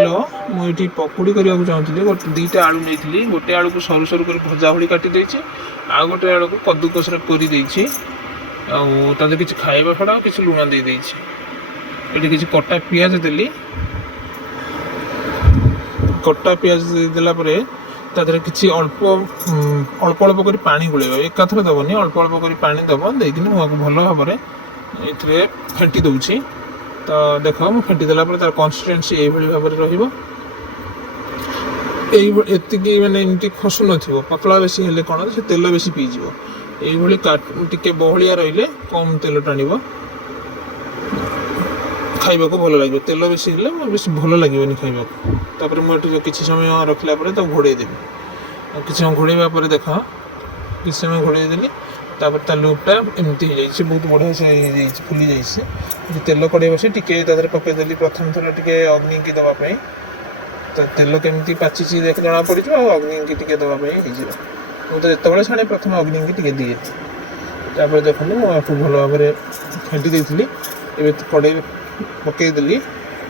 hello मुझे पकुड़ी करने चाहूँगी गोटे दुईटा आलू नहीं गोटे आलू को सरू सरू कर भजा भली काटी देछि आ गोटे आलू को कद्दूकस कोरी देछि आदि किसी खाइबा छड़ा किसी लुण दे देछि ये किसी कटा पियाज देली कटा पियाज देला परे तादर किसी अल्प अल्प अल्प कर पानी गुलेब एकाथर दबनी अल्प अल्प कर पानी दब देकिन भल भाव ये फेंटी दूसरी तो देख मुझे फेंटी देला तार कन्सिस्टेंसी यही भाव में रही माने एमती खसु न पतला बेसी हेले कौन से तेल बेसी पीज ये बहलिया रही कम तेल टाण खाइबा को भल लगे तेल बेसी हेले बेसी भल लगे खाइबा तापर मुझे किसी समय रखला घोड़े देवी किसी समय घोड़े देख किसी समय घोड़े देली तापर ता लुपटा एमती हो जाइए बहुत बढ़िया से फुली जाइए तेल कड़े बस टिके पकईदेली प्रथम थर टे अग्नि की दवाई तो तेल केमती पाची देख जना पड़ अग्नि की टे दवाई मुझे जो छाणे प्रथम अग्नि की टे दिए तापर देखो मुझे भल भाव में फेंटी देती कड़े पकईदेली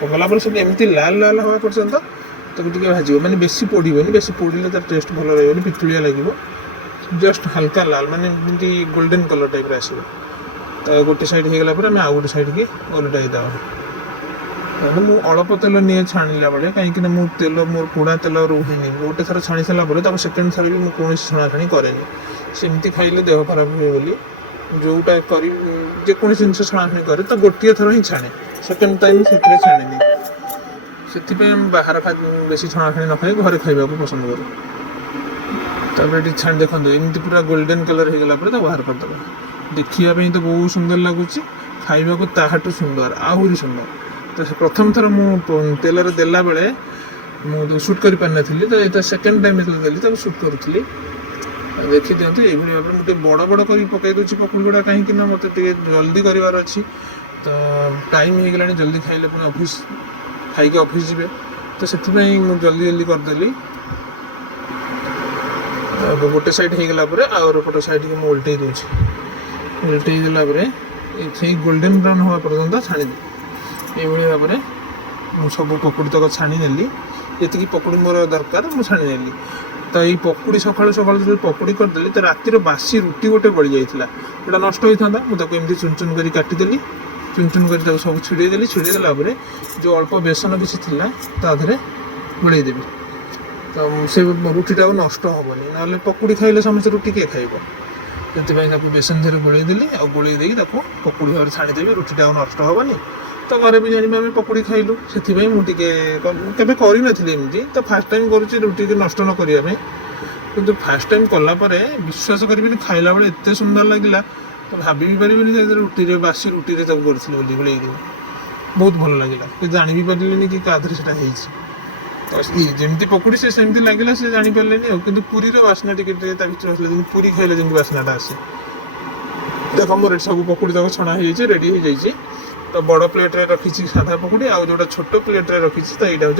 पकला सब एमती लाल लाल हवा पर्यंत ताको टे भाज माने बेसी पोड़बनी बेसी पोड़े तार टेस्ट भल रही पितुलिया लगे जस्ट हल्का लाल माने गोल्डन कलर टाइप आस तो गोटे साइड हो गला आम आउ गोटे साइड की ओलटाई देवा मुझे अल्प तेल नहीं छाणिला बेले कहीं मुझे तेल मोर पोड़ा तेल रुहेनि गोटे थर छाणी सारा सेकेंड थर भी मुझे कौन छणाछाणी कैनि सेमती खाइले देह खराब हुए बोली जोटा कर जेकोसी जिन छणाछाणी करे तो गोटे थर ही छाणे सेकेंड टाइम से छाणी से बाहर बेसी छणाछाणी न खाई घरे खाइबा पसंद करूँ तापर छाणी देखो एमती पूरा गोल्डन कलर हो गला बाहर करदे देखा तो बहुत सुंदर लगुच खाइबा को ताहाटू सुंदर आहरी सुंदर तो प्रथम थर मुझे तेल देला बेले मुझे सुट कर पारि तो ये सेकेंड टाइम देली तो सुट करूँ देखी दिखाँ ये भाव में मुझे बड़ बड़ कर पकई दूसरी पकुड़ी गुड़ा कहीं मत जल्दी करार अच्छी तो टाइम हो गला जल्दी खाइले पुणी ऑफिस खाई ऑफिस जी तो से मुझे जल्दी जल्दी करदेली गोटे साइड हो गला आउट साइड की मुझे उल्टे दूसरी उल्टे देला ये गोल्डन ब्राउन हवा पर्यटन छाणी ये भाव में सब पकुड़ी तक छाणी नेली ये पकुड़ी मोर दरकार मुझे छाणी नेली तो ये पकुड़ी सकाल सकाल जो पकुड़ी करदेली तो रातिर बासी रुटी गोटे बड़ी जाइए नष्ट होता मुझे एमती चुन चुन कर काटिदेली चुन चुन कर सब छिड़ेदेली छिड़ेदेला जो अल्प बेसन किसी ताधे गोलैदेवी तो से रुटीटा नष्ट हेनी ना पकुड़ी खाइले समस्त रुटी किए खाइब से बेसन धीरे गोलैदेली आ गोलै पकुड़ी भाव में छाणीदेवी रुटीटा नष्ट हेनी तो घरे भी जानी आम पकुड़ी खाइलु से मुझे केवे करमती तो फास्ट टाइम करुँच रुटी नष्ट न करने कि फास्ट टाइम कलापर विश्वास करें खाइला बेले एत सुंदर लगे तो भाभी भी पारे रुटी बासी रुटी सब करी गोल बहुत भल लगे जानी भी पारे कि क्या से जमी पकुड़ी से सेमती लगे से जापारे कि पूरी बास्ना टी पूरी खाइले जमी बास्नाटा आसे देख मोर सब पकुड़ी तक छणा हो रेडी हो जाइए तो बड़ प्लेट रखी साधा पकुड़ी आ जो छोट प्लेट रखी तो यहाँ